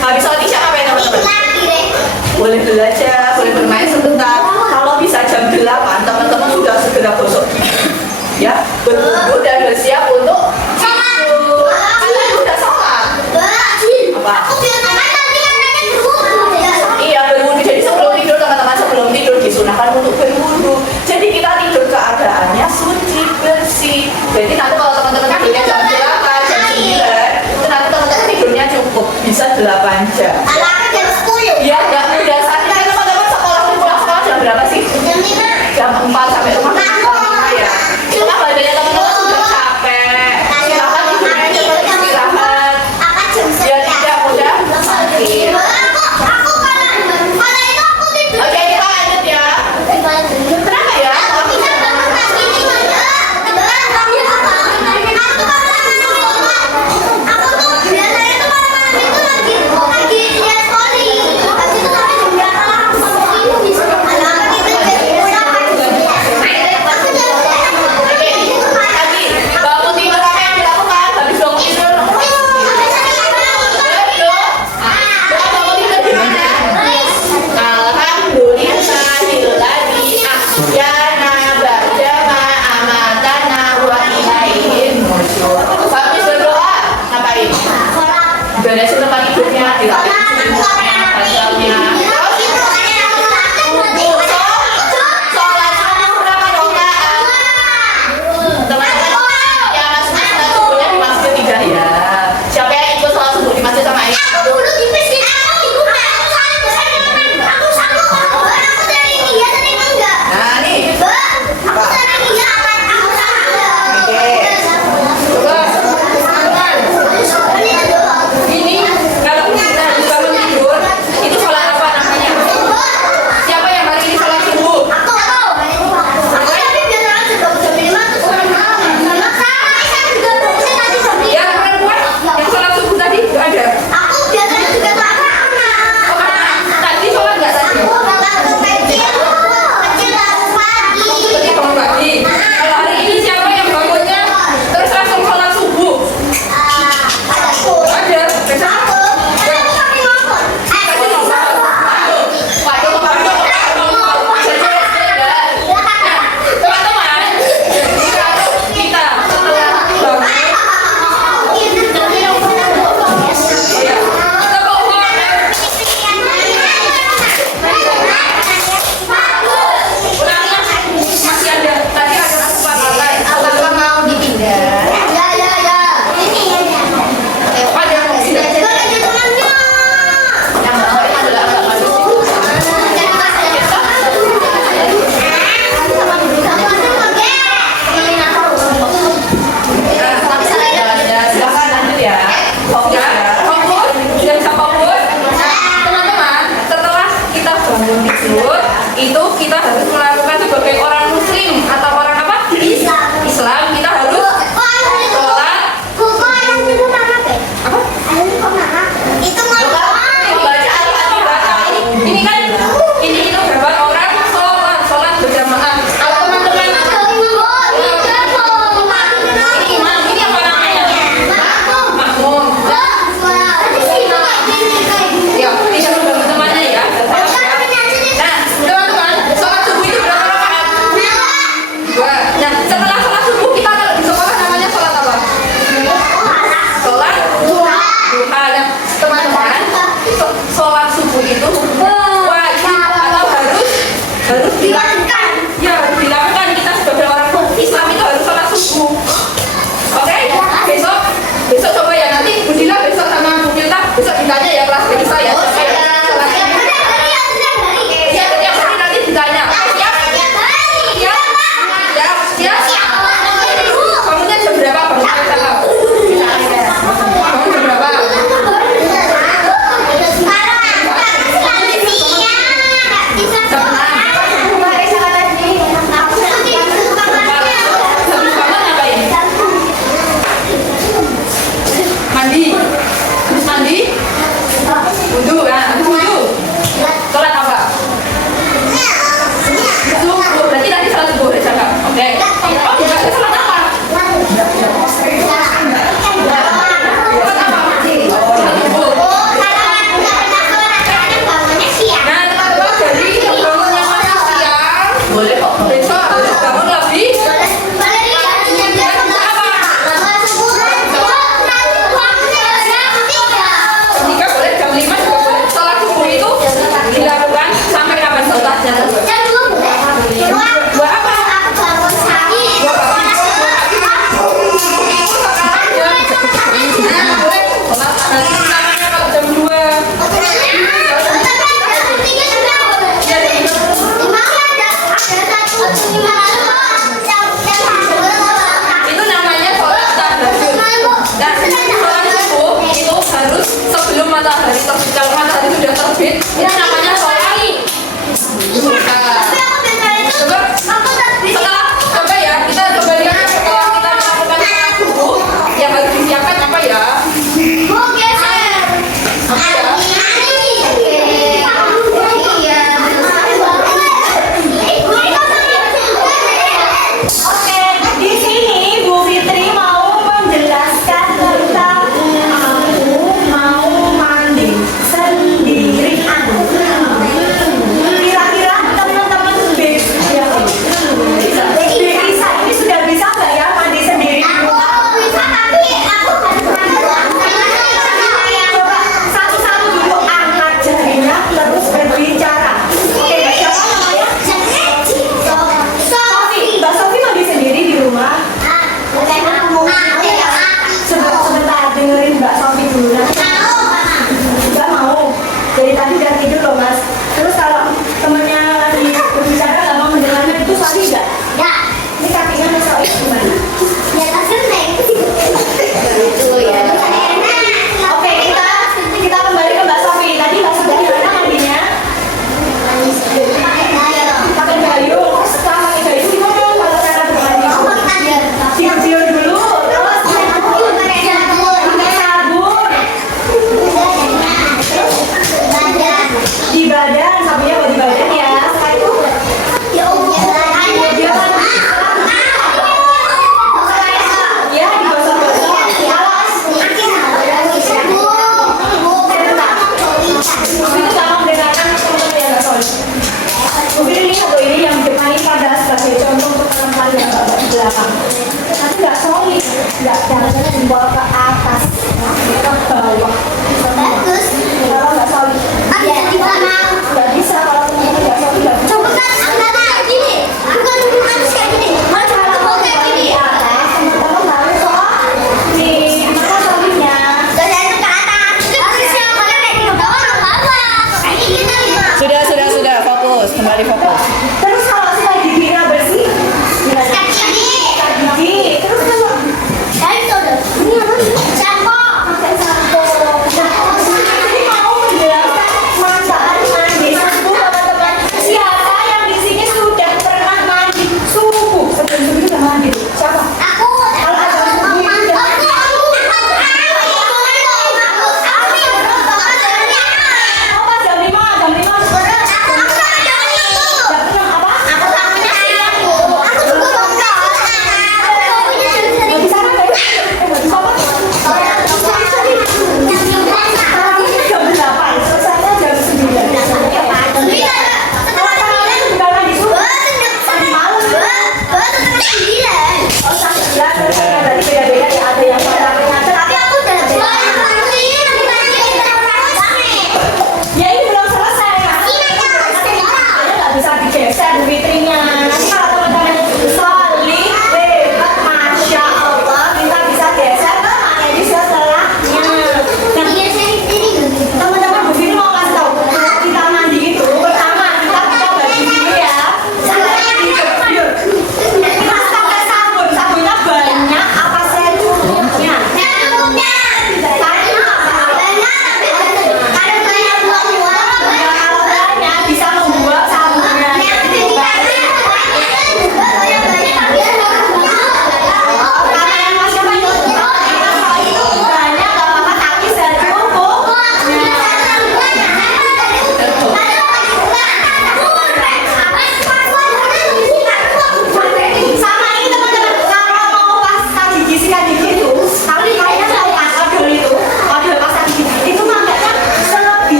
Habis sholat isya ngapain teman-teman? Boleh belajar, boleh bermain sebentar. Kalau bisa jam 8 teman-teman sudah segera gosok gigi, ya, berwudu dan bersiap untuk tidur. Kalian udah sholat? Apa? Iya, berwudu. Jadi sebelum tidur teman-teman, sebelum tidur disunahkan untuk berwudu. Jadi kita tidur keadaannya suci, bersih. Jadi nanti kalau teman-teman tidurnya jam 8, jam 9, itu nanti teman-teman tidurnya cukup bisa 8 jam. Ya, nggak mudah. Saat ini teman-teman sekolah pulang sekolah jam berapa sih? Jam 4 sampai rumah jam 5 ya. Cuma badannya teman-teman sudah capek. Silahkan tidurnya cepat istirahat. Biar tidak mudah sakit. Oke, kita lanjut ya. Kenapa ya? Beresin tempat tidurnya, dirapiin selimutnya, bantalnya. Sholat subuh berapa rakaat? Teman-teman yang masuk sholat subuhnya di masjid tidak ya? Siapa yang ikut sholat subuh di masjid sama ayah? Nah nih. Itu kita harus melakukan sebagai orang muslim atau orang apa? Islam. Kita harus sholat. Ini kan ini itu berapa orang sholat berjamaah. Kalau teman-teman ini imam, ini apa namanya? Makmum. Ya, ini teman-temannya ya. Nah, teman-teman, sholat subuh itu berapa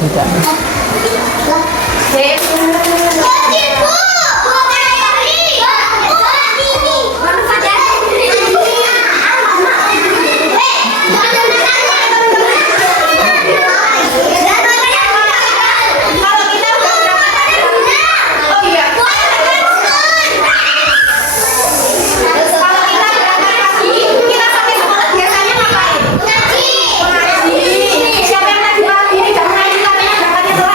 tidak. Siapa yang lagi pagi ini jam 9 berangkatnya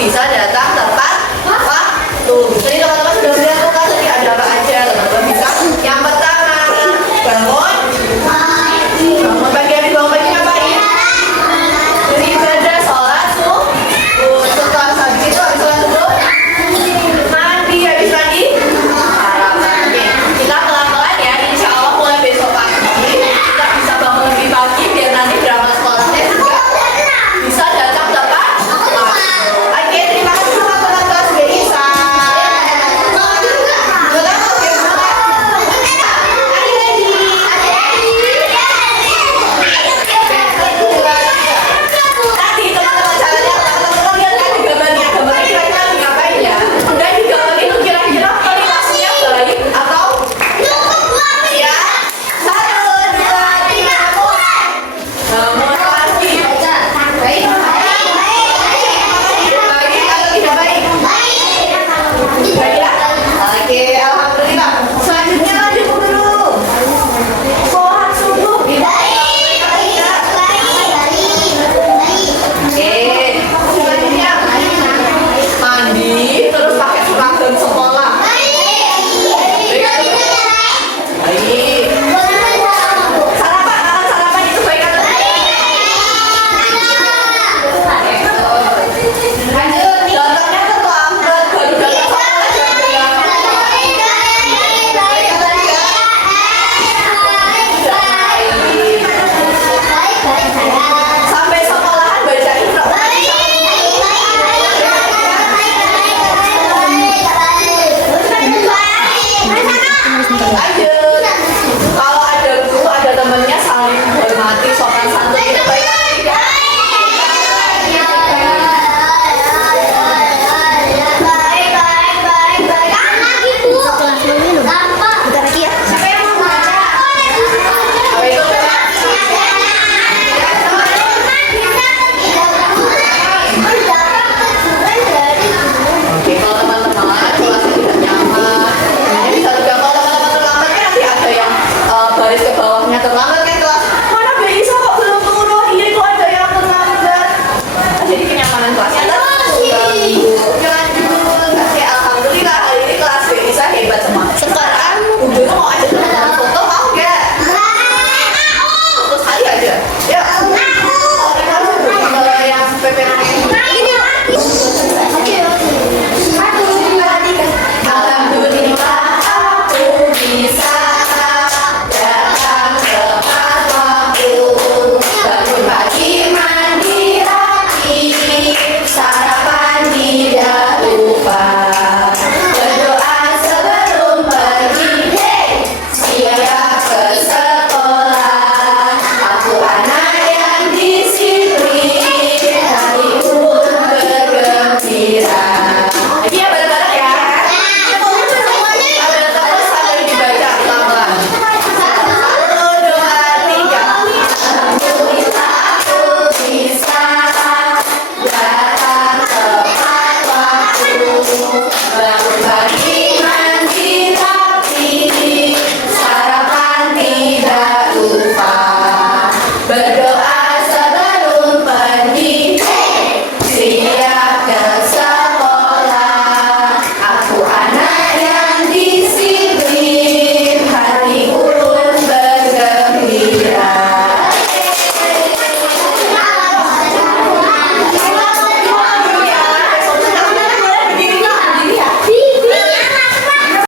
bisa datang tepat waktu. Jadi teman-teman sudah melakukan tadi ada apa aja, teman-teman bisa. Yang pertama, bangun. Bangun pagi, habis bangun pagi ngapain? Beribadah, sholat subuh. Setelah habis itu, habis sholat subuh, mandi, habis mandi, sarapan. Oke, kita pelan-pelan ya. Insya Allah mulai besok pagi kita bisa bangun lebih pagi biar nanti berangkat sekolahnya juga bisa datang tepat waktu. Oke, terima kasih teman-teman kelas Beisa. Nanti teman-teman caranya, teman-teman lihat kan di gambarnya kira-kira lagi ngapain ya? Dan di gambar itu kira-kira kelasnya baik atau ya? 1, 2, 3, mulai. Bangun pagi. Baik atau tidak baik? Baik ya? Oke, alhamdulillah. Selanjutnya lanjut dulu. Sholat subuh. Oke, selanjutnya mandi terus pakai seragam sekolah. Baik. Sarapan, makan sarapan itu baik atau tidak? Lanjut, datangnya terlambat, baru datang sekolah jam berapa? Baik atau tidak? Sampai sekolahan baca Iqra. Lanjut. Kalau ada guru, ada temennya saling hormati, sopan santun itu baik atau tidak? Siapa yang mau baca? Apa itu coba? Oke, kalau teman-teman kelasnya tidak nyaman, ini bisa juga kalau teman-teman terlambat kan nanti ada yang baris ke bawahnya terlambat kan kelas. Mana Beisa kok belum turun? Iya kok ada yang terlambat. Jadi kenyamanan kelasnya terganggu. Lanjut. Oke, alhamdulillah hari ini kelas Beisa hebat semua. Sekarang udah mau ajak teman-teman foto, mau nggak? Foto sekali aja. Ya. Oh, ini harus kalau yang PPT. Alhamdulillah aku bisa datang tepat waktu. Bangun pagi, mandi rapi, sarapan tidak lupa. Berdoa sebelum pergi, siap ke sekolah. Aku anak yang disiplin dan ikut bergembira. Iya, bareng-bareng ya. Ada terus sambil dibaca pelan-pelan. 1, 2, 3. Alhamdulillah aku bisa datang tepat waktu. Bangun pagi, mandi rapi, sarapan tidak lupa.